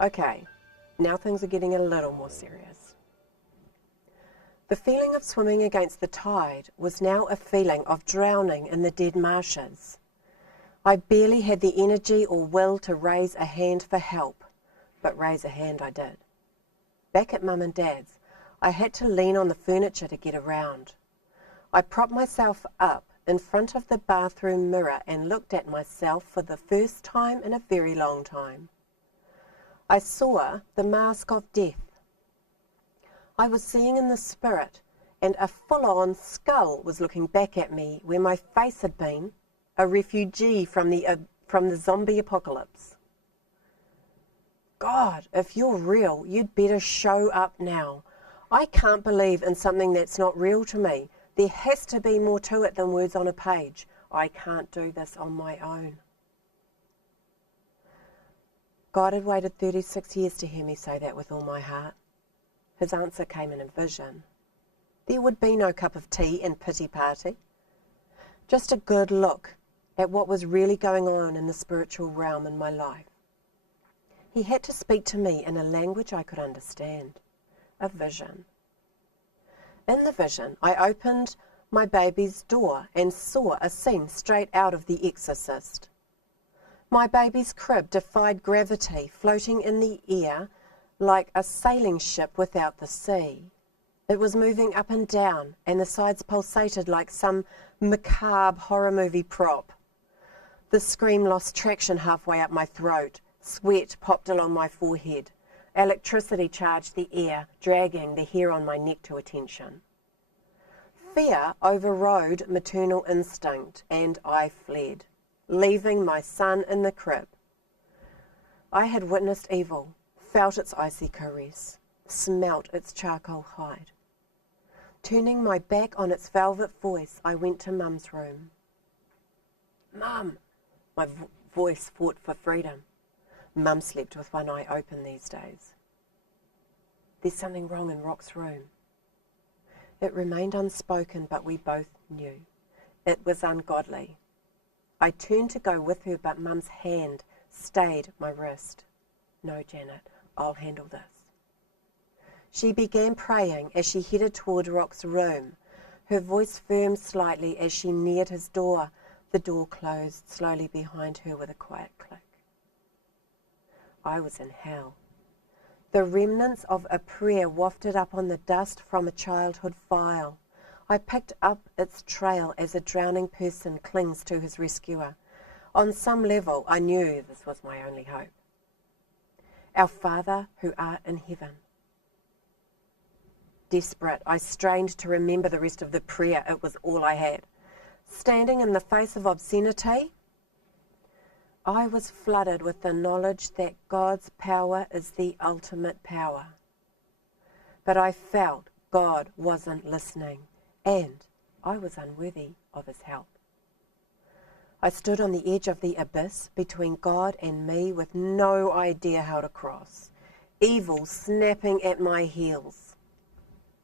Okay, now things are getting a little more serious. The feeling of swimming against the tide was now a feeling of drowning in the dead marshes. I barely had the energy or will to raise a hand for help, but raise a hand I did. Back at Mum and Dad's, I had to lean on the furniture to get around. I propped myself up in front of the bathroom mirror and looked at myself for the first time in a very long time. I saw the mask of death. I was seeing in the spirit, and a full-on skull was looking back at me where my face had been, a refugee from the zombie apocalypse. God, if you're real, you'd better show up now. I can't believe in something that's not real to me. There has to be more to it than words on a page. I can't do this on my own. God had waited 36 years to hear me say that with all my heart. His answer came in a vision. There would be no cup of tea and pity party. Just a good look at what was really going on in the spiritual realm in my life. He had to speak to me in a language I could understand. A vision. In the vision, I opened my baby's door and saw a scene straight out of The Exorcist. My baby's crib defied gravity, floating in the air like a sailing ship without the sea. It was moving up and down, and the sides pulsated like some macabre horror movie prop. The scream lost traction halfway up my throat. Sweat popped along my forehead. Electricity charged the air, dragging the hair on my neck to attention. Fear overrode maternal instinct, and I fled, leaving my son in the crib. I had witnessed evil, felt its icy caress, smelt its charcoal hide. Turning my back on its velvet voice, I went to Mum's room. Mum! My voice fought for freedom. Mum slept with one eye open these days. There's something wrong in Rock's room. It remained unspoken, but we both knew. It was ungodly. I turned to go with her, but Mum's hand stayed my wrist. No, Janet, I'll handle this. She began praying as she headed toward Rock's room. Her voice firmed slightly as she neared his door. The door closed slowly behind her with a quiet click. I was in hell. The remnants of a prayer wafted up on the dust from a childhood file. I picked up its trail as a drowning person clings to his rescuer. On some level, I knew this was my only hope. Our Father who art in heaven. Desperate, I strained to remember the rest of the prayer. It was all I had. Standing in the face of obscenity, I was flooded with the knowledge that God's power is the ultimate power. But I felt God wasn't listening, and I was unworthy of his help. I stood on the edge of the abyss between God and me with no idea how to cross, evil snapping at my heels.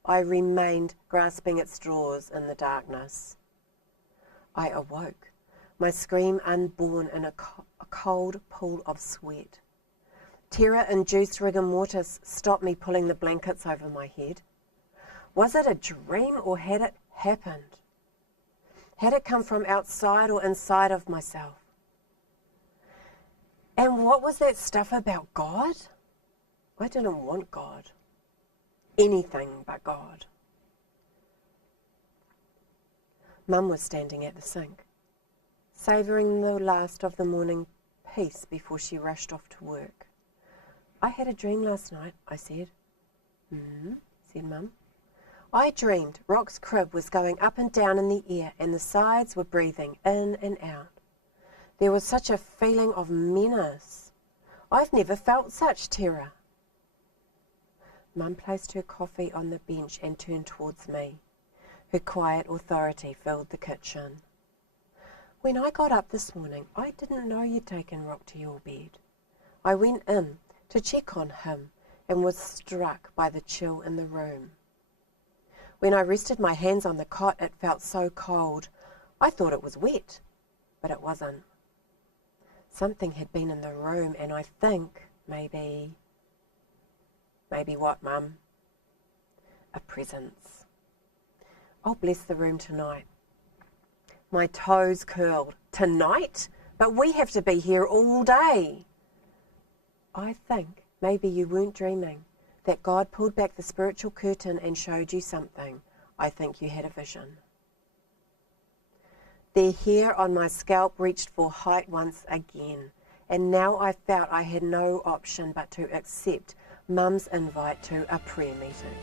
I remained grasping at straws in the darkness. I awoke, my scream unborn in a cold pool of sweat. Terror-induced rigor mortis stopped me pulling the blankets over my head. Was it a dream or had it happened? Had it come from outside or inside of myself? And what was that stuff about God? I didn't want God. Anything but God. Mum was standing at the sink, savouring the last of the morning peace before she rushed off to work. I had a dream last night, I said. Said Mum. I dreamed Rock's crib was going up and down in the air and the sides were breathing in and out. There was such a feeling of menace. I've never felt such terror. Mum placed her coffee on the bench and turned towards me. Her quiet authority filled the kitchen. When I got up this morning, I didn't know you'd taken Rock to your bed. I went in to check on him and was struck by the chill in the room. When I rested my hands on the cot, it felt so cold. I thought it was wet, but it wasn't. Something had been in the room, and I think maybe what, Mum? A presence. I'll bless the room tonight. My toes curled. Tonight? But we have to be here all day. I think maybe you weren't dreaming, that God pulled back the spiritual curtain and showed you something. I think you had a vision. The hair on my scalp reached for height once again, and now I felt I had no option but to accept Mum's invite to a prayer meeting.